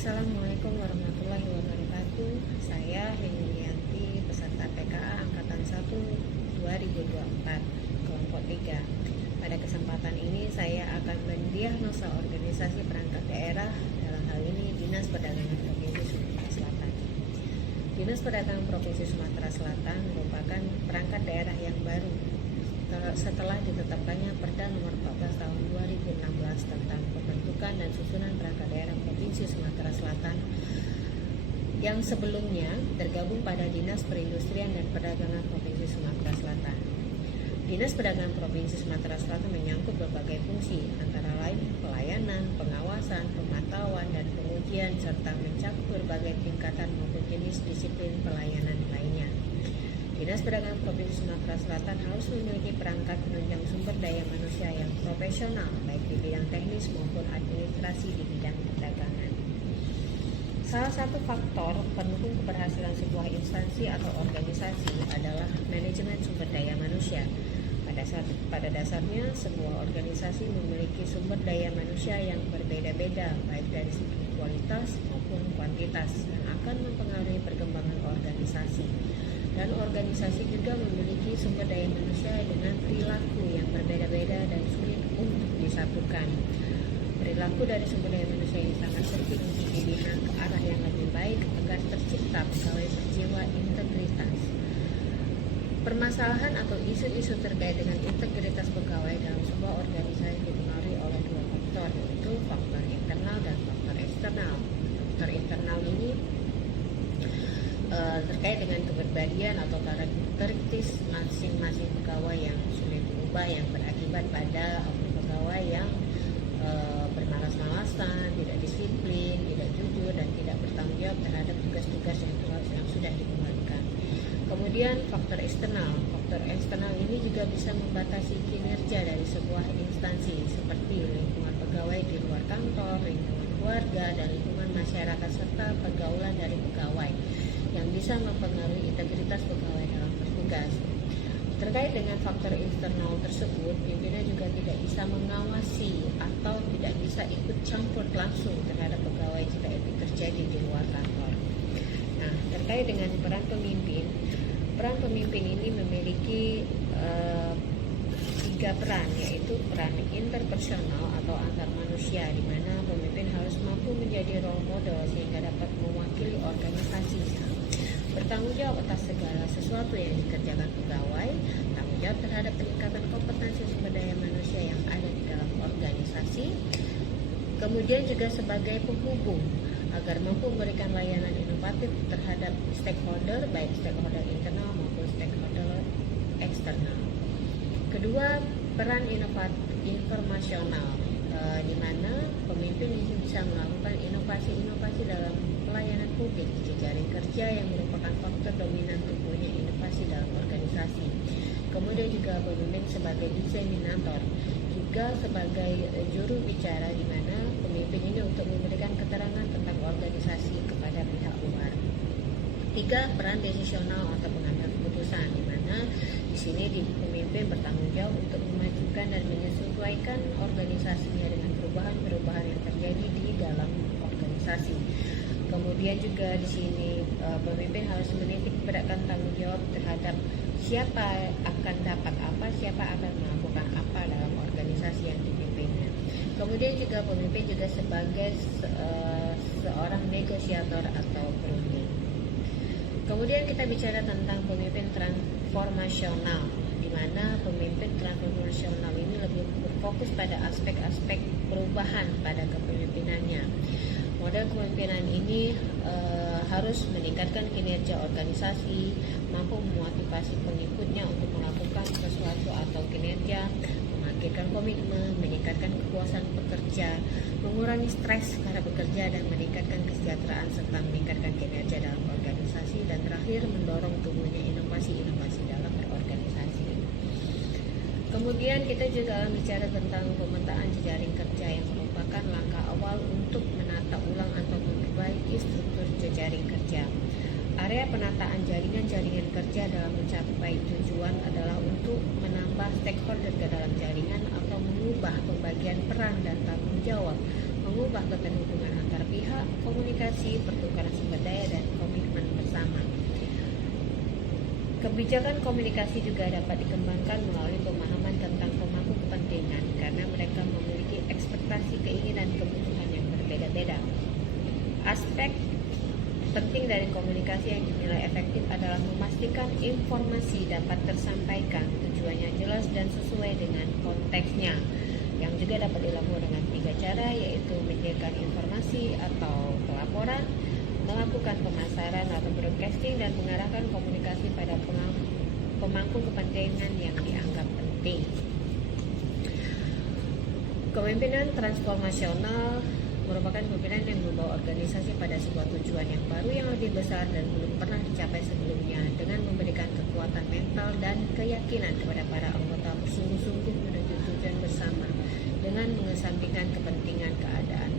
Assalamualaikum warahmatullahi wabarakatuh. Saya Henianti, peserta PKA Angkatan 1 2024, kelompok 3. Pada kesempatan ini saya akan mendiagnosa organisasi perangkat daerah, dalam hal ini Dinas Perdagangan Provinsi Sumatera Selatan. Dinas Perdagangan Provinsi Sumatera Selatan merupakan perangkat daerah yang baru setelah ditetapkannya Perda Nomor 14 Tahun 2016 tentang pembentukan dan susunan perangkat daerah Provinsi Sumatera Selatan, yang sebelumnya tergabung pada Dinas Perindustrian dan Perdagangan Provinsi Sumatera Selatan. Dinas Perdagangan Provinsi Sumatera Selatan menyangkut berbagai fungsi, antara lain pelayanan, pengawasan, pemantauan, dan pengujian, serta mencakup berbagai tingkatan maupun jenis disiplin pelayanan lainnya. Dinas Perdagangan Provinsi Sumatera Selatan harus memiliki perangkat penunjang sumber daya manusia yang profesional, baik di bidang teknis maupun administrasi di bidang perdagangan. Salah satu faktor pendukung keberhasilan sebuah instansi atau organisasi adalah manajemen sumber daya manusia. Pada dasarnya, sebuah organisasi memiliki sumber daya manusia yang berbeda-beda, baik dari segi kualitas maupun kuantitas, yang akan mempengaruhi perkembangan organisasi. Dan organisasi juga memiliki sumber daya manusia dengan perilaku yang berbeda-beda dan sulit untuk disatukan. Perilaku dari sumber daya manusia ini sangat penting untuk dibina ke arah yang lebih baik agar tercipta pegawai berjiwa integritas. Permasalahan atau isu-isu terkait dengan integritas pegawai dalam sebuah organisasi dipengaruhi oleh dua faktor, yaitu faktor internal dan faktor eksternal. Faktor internal ini terkait dengan kepribadian atau karakteristik masing-masing pegawai yang sulit diubah, yang berakibat pada pegawai yang bermalas-malasan, tidak disiplin, tidak jujur, dan tidak bertanggung jawab terhadap tugas-tugas yang sudah dikembangkan. Kemudian faktor eksternal. Faktor eksternal ini juga bisa membatasi kinerja dari sebuah instansi, seperti lingkungan pegawai di luar kantor, lingkungan keluarga, dan lingkungan masyarakat, serta pergaulan dari pegawai, yang bisa mempengaruhi integritas pegawai dalam bertugas. Terkait dengan faktor eksternal tersebut, pimpinan juga tidak bisa mengawasi atau tidak bisa ikut campur langsung terhadap pegawai jika itu terjadi di luar kantor. Nah, terkait dengan peran pemimpin ini memiliki tiga peran, yaitu peran interpersonal atau antar manusia, di mana pemimpin harus mampu menjadi role model sehingga dapat mewakili organisasi, bertanggung jawab atas segala sesuatu yang dikerjakan pegawai, tanggung jawab terhadap peningkatan kompetensi sumber daya manusia yang ada di dalam organisasi, kemudian juga sebagai penghubung agar mampu memberikan layanan inovatif terhadap stakeholder, baik stakeholder internal maupun stakeholder eksternal. Kedua, peran informasional, di mana pemimpin ini bisa melakukan inovasi-inovasi dalam pelayanan publik, jejaring kerja yang merupakan faktor dominan tumbuhnya inovasi dalam organisasi. Kemudian juga pemimpin sebagai diseminator, juga sebagai juru bicara, di mana pemimpin ini untuk memberikan keterangan tentang organisasi kepada pihak luar. Tiga, peran desisional atau pengambil keputusan, di mana di sini pemimpin bertanggung jawab untuk memajukan dan menyesuaikan organisasinya dengan perubahan-perubahan yang terjadi di dalam organisasi. Kemudian juga di sini pemimpin harus menitik beratkan tanggung jawab terhadap siapa akan dapat apa, siapa akan melakukan apa dalam organisasi yang dipimpinnya. Kemudian juga pemimpin juga sebagai seorang negosiator atau berunding. Kemudian kita bicara tentang pemimpin transformasional, di mana pemimpin transformasional ini lebih berfokus pada aspek-aspek perubahan pada kepemimpinannya. Model kepemimpinan ini harus meningkatkan kinerja organisasi, mampu memotivasi pengikutnya untuk melakukan sesuatu atau kinerja, membangkitkan komitmen, meningkatkan kepuasan pekerja, mengurangi stres karena bekerja, dan meningkatkan kesejahteraan serta meningkatkan kinerja dalam organisasi, dan terakhir mendorong tumbuhnya inovasi-inovasi dalam berorganisasi. Kemudian kita juga akan bicara tentang pemetaan jejaring kerja, yang merupakan langkah awal untuk menata ulang atau memperbaiki struktur jejaring kerja. Area penataan jaringan-jaringan kerja dalam mencapai tujuan adalah untuk menambah stakeholder ke dalam jaringan atau mengubah pembagian peran dan tanggung jawab, mengubah keterhubungan antar pihak, komunikasi, pertukaran sumber daya, dan komitmen bersama. Kebijakan komunikasi juga dapat dikembangkan melalui pemahaman tentang pemangku kepentingan karena mereka memiliki ekspektasi, keinginan, kebutuhan yang berbeda-beda. Aspek penting dari komunikasi yang dinilai efektif adalah memastikan informasi dapat tersampaikan, tujuannya jelas dan sesuai dengan konteksnya, yang juga dapat dilakukan dengan 3 cara, yaitu menyediakan informasi atau pelaporan, melakukan pemasaran atau broadcasting, dan mengarahkan komunikasi pada pemangku kepentingan yang dianggap penting. Kepemimpinan transformasional merupakan kepemimpinan yang membawa organisasi pada sebuah tujuan yang baru yang lebih besar dan belum pernah dicapai sebelumnya, dengan memberikan kekuatan mental dan keyakinan kepada para anggota bersungguh-sungguh menuju tujuan bersama dengan mengesampingkan kepentingan keadaan